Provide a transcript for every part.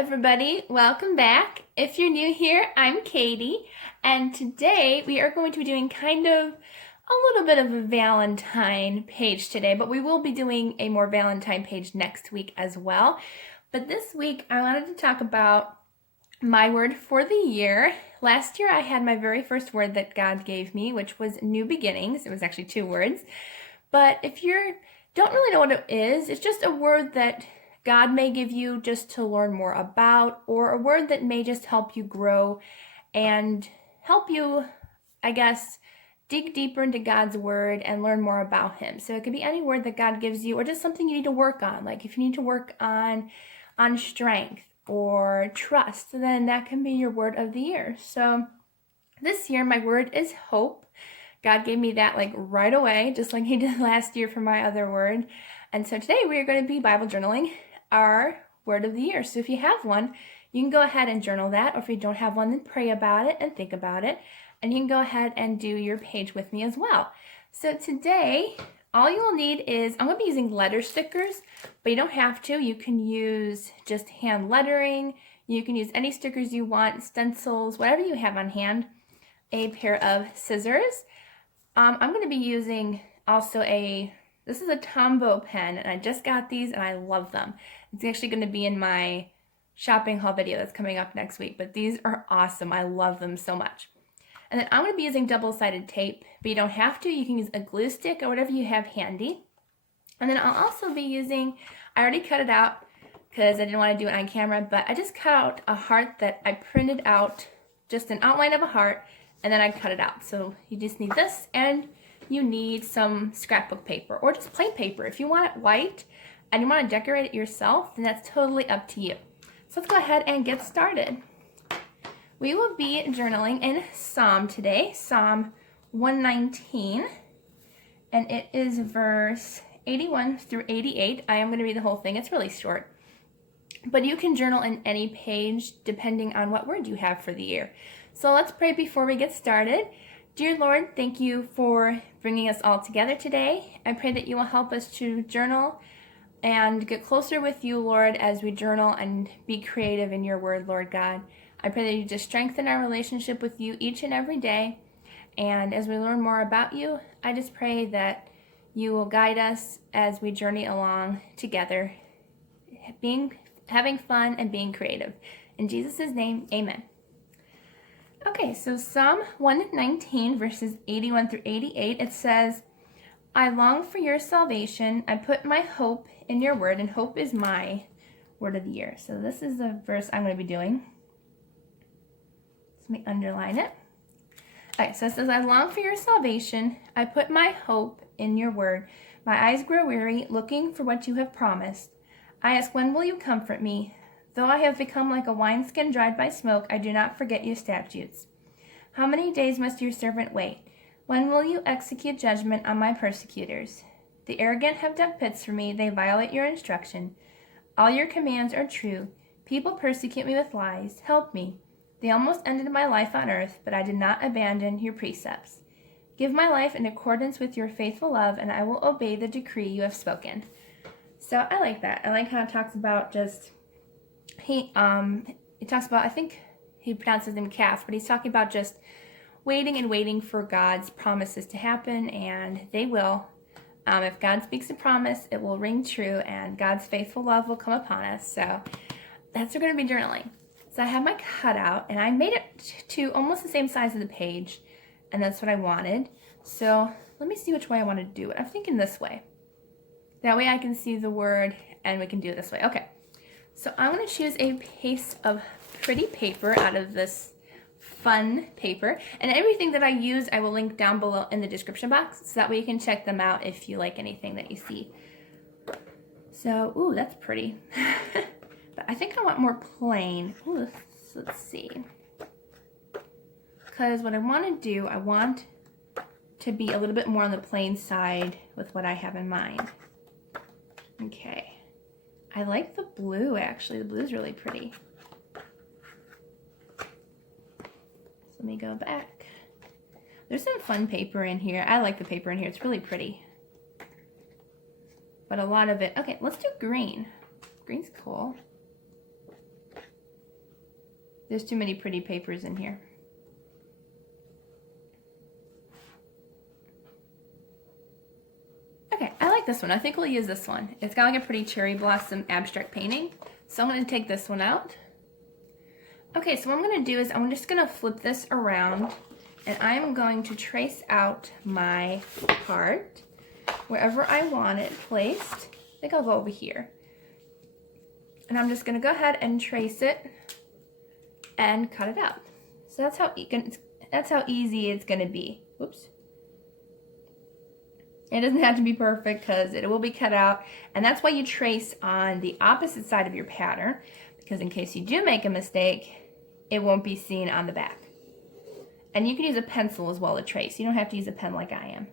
everybody, welcome back. If you're new here, I'm Katie, and today we are going to be doing kind of a little bit of a Valentine page today, but we will be doing a more Valentine page next week as well. But this week I wanted to talk about my word for the year. Last year I had my very first word that God gave me, which was new beginnings. It was actually 2 words. But if you don't really know what it is, it's just a word that God may give you just to learn more about, or a word that may just help you grow and help you, I guess, dig deeper into God's word and learn more about Him. So it could be any word that God gives you, or just something you need to work on. Like if you need to work on strength or trust, then that can be your word of the year. So this year my word is hope. God gave me that like right away, just like He did last year for my other word. And so today we are going to be Bible journaling our word of the year. So if you have one, you can go ahead and journal that, or if you don't have one, then pray about it and think about it. And you can go ahead and do your page with me as well. So today, all you will need is, I'm going to be using letter stickers, but you don't have to. You can use just hand lettering. You can use any stickers you want, stencils, whatever you have on hand. A pair of scissors. I'm going to be using also this is a Tombow pen, and I just got these and I love them. It's actually going to be in my shopping haul video that's coming up next week, but these are awesome. I love them so much. And then I'm going to be using double-sided tape, but you don't have to. You can use a glue stick or whatever you have handy. And then I'll also be using, I already cut it out because I didn't want to do it on camera, but I just cut out a heart that I printed out, just an outline of a heart, and then I cut it out. So you just need this, and you need some scrapbook paper or just plain paper. If you want it white and you want to decorate it yourself, then that's totally up to you. So let's go ahead and get started. We will be journaling in Psalm today, Psalm 119, and it is verse 81 through 88. I am going to read the whole thing. It's really short, but you can journal in any page depending on what word you have for the year. So let's pray before we get started. Dear Lord, thank you for bringing us all together today. I pray that you will help us to journal and get closer with you, Lord, as we journal and be creative in your word, Lord God. I pray that you just strengthen our relationship with you each and every day. And as we learn more about you, I just pray that you will guide us as we journey along together, having fun and being creative. In Jesus' name, amen. Okay, so Psalm 119, verses 81 through 88, it says, I long for your salvation. I put my hope in your word, and hope is my word of the year. So this is the verse I'm going to be doing. Let me underline it. Okay, so it says, I long for your salvation. I put my hope in your word. My eyes grow weary, looking for what you have promised. I ask, when will you comfort me? Though I have become like a wineskin dried by smoke, I do not forget your statutes. How many days must your servant wait? When will you execute judgment on my persecutors? The arrogant have dug pits for me. They violate your instruction. All your commands are true. People persecute me with lies. Help me. They almost ended my life on earth, but I did not abandon your precepts. Give my life in accordance with your faithful love, and I will obey the decree you have spoken. So I like that. I like how it talks about just... He talks about, I think he pronounces his name Calf, but he's talking about just waiting and waiting for God's promises to happen, and they will. If God speaks a promise, it will ring true, and God's faithful love will come upon us. So that's what we're going to be journaling. So I have my cutout, and I made it to almost the same size of the page, and that's what I wanted. So let me see which way I want to do it. I'm thinking this way. That way I can see the word, and we can do it this way. Okay. So I'm going to choose a piece of pretty paper out of this fun paper. And everything that I use, I will link down below in the description box, so that way you can check them out if you like anything that you see. So, ooh, that's pretty. But I think I want more plain. Ooh, let's see. Because what I want to do, I want to be a little bit more on the plain side with what I have in mind. Okay. I like the blue, actually. The blue is really pretty. So let me go back. There's some fun paper in here. I like the paper in here. It's really pretty. But a lot of it... Okay, let's do green. Green's cool. There's too many pretty papers in here. Okay, I like this one. I think we'll use this one. It's got like a pretty cherry blossom abstract painting. So I'm going to take this one out. Okay, so what I'm going to do is I'm just going to flip this around and I'm going to trace out my heart wherever I want it placed. I think I'll go over here. And I'm just going to go ahead and trace it and cut it out. So that's how easy it's going to be. Oops. It doesn't have to be perfect because it will be cut out, and that's why you trace on the opposite side of your pattern, because in case you do make a mistake, it won't be seen on the back. And you can use a pencil as well to trace. You don't have to use a pen like I am.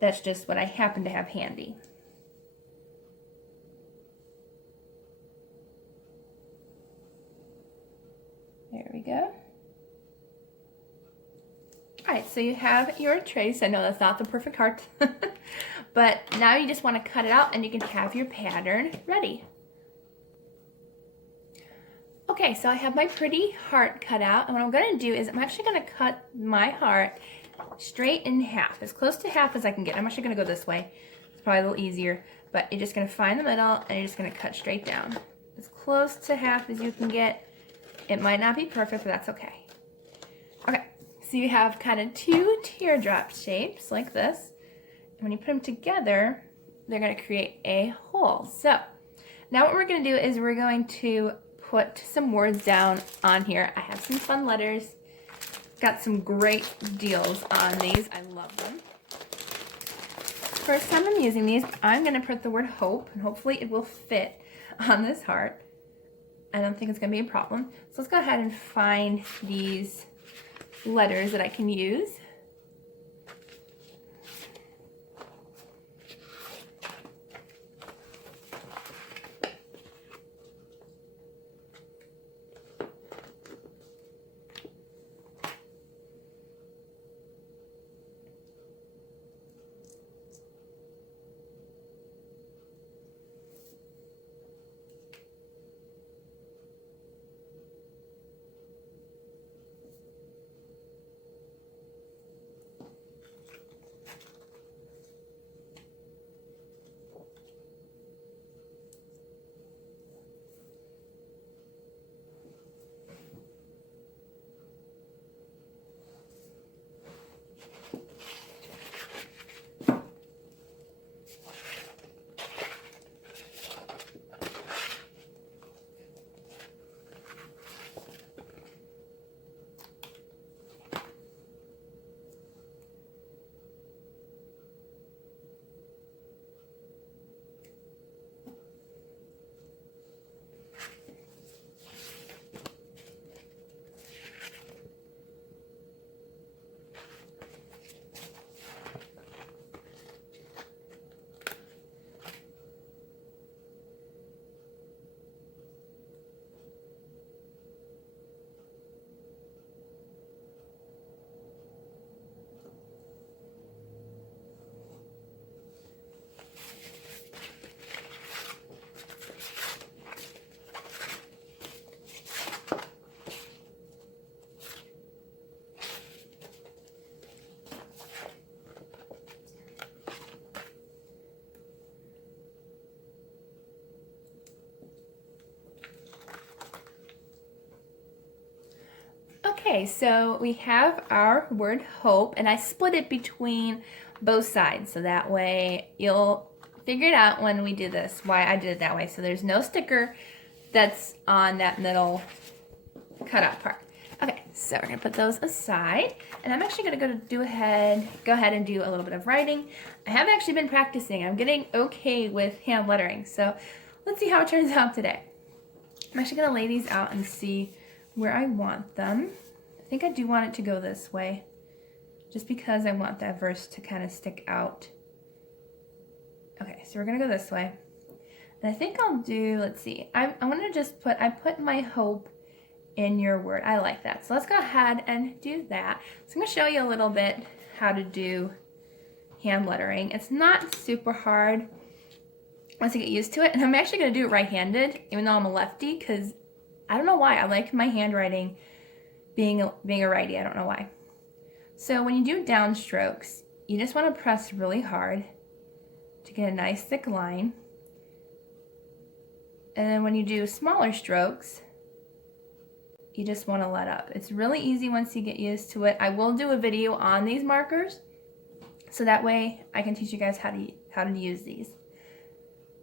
That's just what I happen to have handy. There we go. Alright, so you have your trace. I know that's not the perfect heart, but now you just want to cut it out and you can have your pattern ready. Okay, so I have my pretty heart cut out, and what I'm going to do is I'm actually going to cut my heart straight in half, as close to half as I can get. I'm actually going to go this way. It's probably a little easier, but you're just going to find the middle and you're just going to cut straight down. As close to half as you can get. It might not be perfect, but that's okay. Okay. So you have kind of two teardrop shapes like this. And when you put them together, they're going to create a hole. So now what we're going to do is we're going to put some words down on here. I have some fun letters. Got some great deals on these. I love them. First time I'm using these, I'm going to put the word hope, and hopefully it will fit on this heart. I don't think it's going to be a problem. So let's go ahead and find these letters that I can use. Okay, so we have our word hope, and I split it between both sides, so that way you'll figure it out when we do this, why I did it that way. So there's no sticker that's on that middle cutout part. Okay, so we're gonna put those aside, and I'm actually gonna go ahead and do a little bit of writing. I have actually been practicing. I'm getting okay with hand lettering, so let's see how it turns out today. I'm actually gonna lay these out and see where I want them. I think I do want it to go this way, just because I want that verse to kind of stick out. Okay, so we're gonna go this way. And I think I'll do, let's see, I want to just I put my hope in your word. I like that. So let's go ahead and do that. So I'm gonna show you a little bit how to do hand lettering. It's not super hard once you get used to it. And I'm actually gonna do it right-handed, even though I'm a lefty, because I don't know why. I like my handwriting being a righty. I don't know why. So when you do downstrokes, you just want to press really hard to get a nice thick line. And then when you do smaller strokes, you just want to let up. It's really easy once you get used to it. I will do a video on these markers, so that way I can teach you guys how to use these.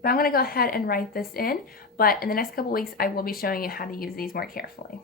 But I'm going to go ahead and write this in, but in the next couple weeks I will be showing you how to use these more carefully.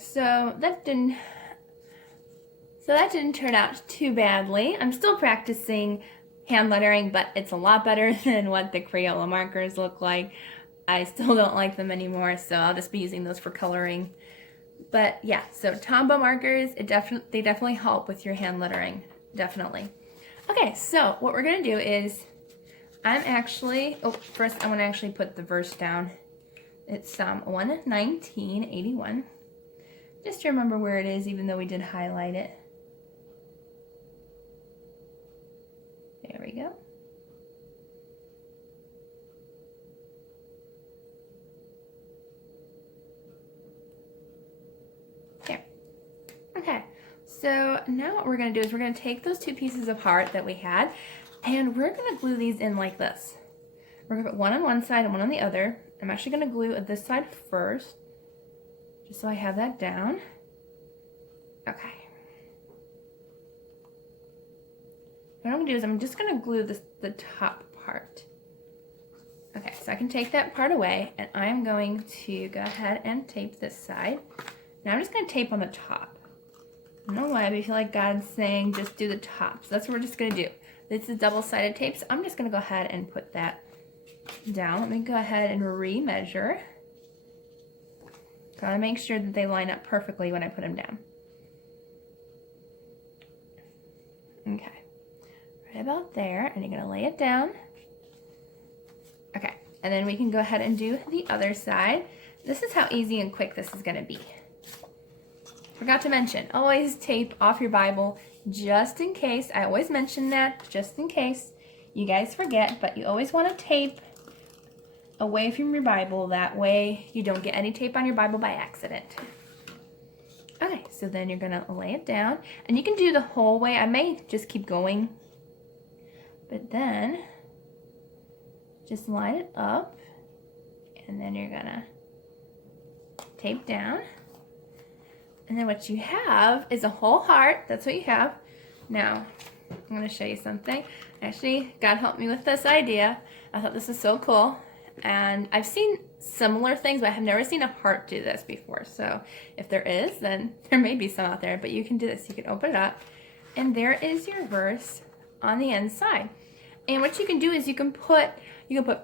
So that didn't turn out too badly. I'm still practicing hand lettering, but it's a lot better than what the Crayola markers look like. I still don't like them anymore, so I'll just be using those for coloring. But yeah, so Tombow markers, they definitely help with your hand lettering, definitely. Okay, so what we're gonna do is, first I wanna actually put the verse down. It's Psalm 119:81. Just to remember where it is, even though we did highlight it. There we go. There. Okay, so now what we're going to do is we're going to take those two pieces of heart that we had, and we're going to glue these in like this. We're going to put one on one side and one on the other. I'm actually going to glue at this side first, just so I have that down. Okay. What I'm going to do is I'm just going to glue the top part. Okay, so I can take that part away, and I'm going to go ahead and tape this side. Now I'm just going to tape on the top. I don't know why, but I feel like God's saying just do the top. So that's what we're just going to do. This is double-sided tape, so I'm just going to go ahead and put that down. Let me go ahead and re-measure. Gotta make sure that they line up perfectly when I put them down. Okay, right about there, and you're gonna lay it down. Okay, and then we can go ahead and do the other side. This is how easy and quick this is gonna be. Forgot to mention, always tape off your Bible just in case. I always mention that just in case you guys forget, but you always want to tape away from your Bible. That way you don't get any tape on your Bible by accident. Okay, so then you're gonna lay it down, and you can do the whole way. I may just keep going, but then just line it up, and then you're gonna tape down, and then what you have is a whole heart. That's what you have. Now I'm gonna show you something. Actually, God helped me with this idea. I thought this was so cool. And I've seen similar things, but I have never seen a heart do this before. So if there is, then there may be some out there, but you can do this. You can open it up, and there is your verse on the inside. And what you can do is you can put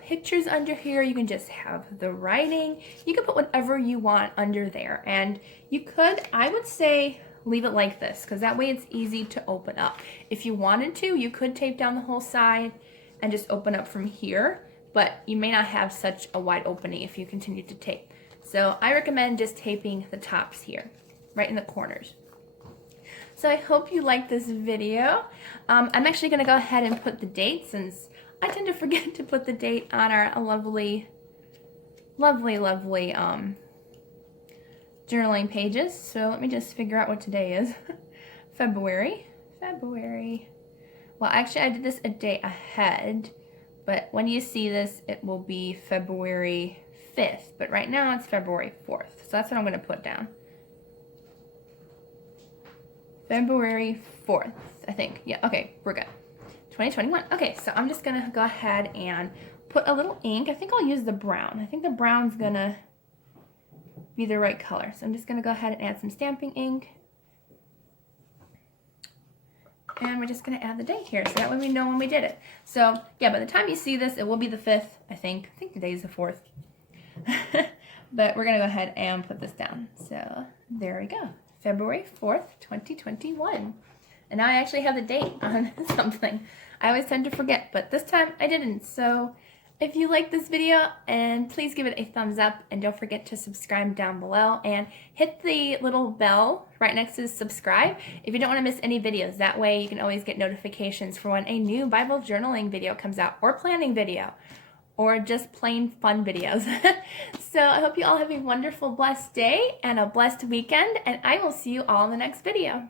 pictures under here. You can just have the writing. You can put whatever you want under there. And you could, I would say, leave it like this, because that way it's easy to open up. If you wanted to, you could tape down the whole side and just open up from here. But you may not have such a wide opening if you continue to tape. So I recommend just taping the tops here, right in the corners. So I hope you liked this video. I'm actually gonna go ahead and put the date, since I tend to forget to put the date on our lovely journaling pages. So let me just figure out what today is. February. Well, actually I did this a day ahead. But when you see this, it will be February 5th. But right now, it's February 4th. So that's what I'm going to put down. February 4th, I think. Yeah, okay, we're good. 2021. Okay, so I'm just going to go ahead and put a little ink. I think I'll use the brown. I think the brown's going to be the right color. So I'm just going to go ahead and add some stamping ink. And we're just going to add the date here, so that way we know when we did it. So, yeah, by the time you see this, it will be the 5th, I think. I think today is the 4th. But we're going to go ahead and put this down. So there we go. February 4th, 2021. And now I actually have the date on something. I always tend to forget, but this time I didn't. So if you like this video, and please give it a thumbs up, and don't forget to subscribe down below and hit the little bell right next to subscribe if you don't want to miss any videos. That way you can always get notifications for when a new Bible journaling video comes out, or planning video, or just plain fun videos. So I hope you all have a wonderful, blessed day and a blessed weekend, and I will see you all in the next video.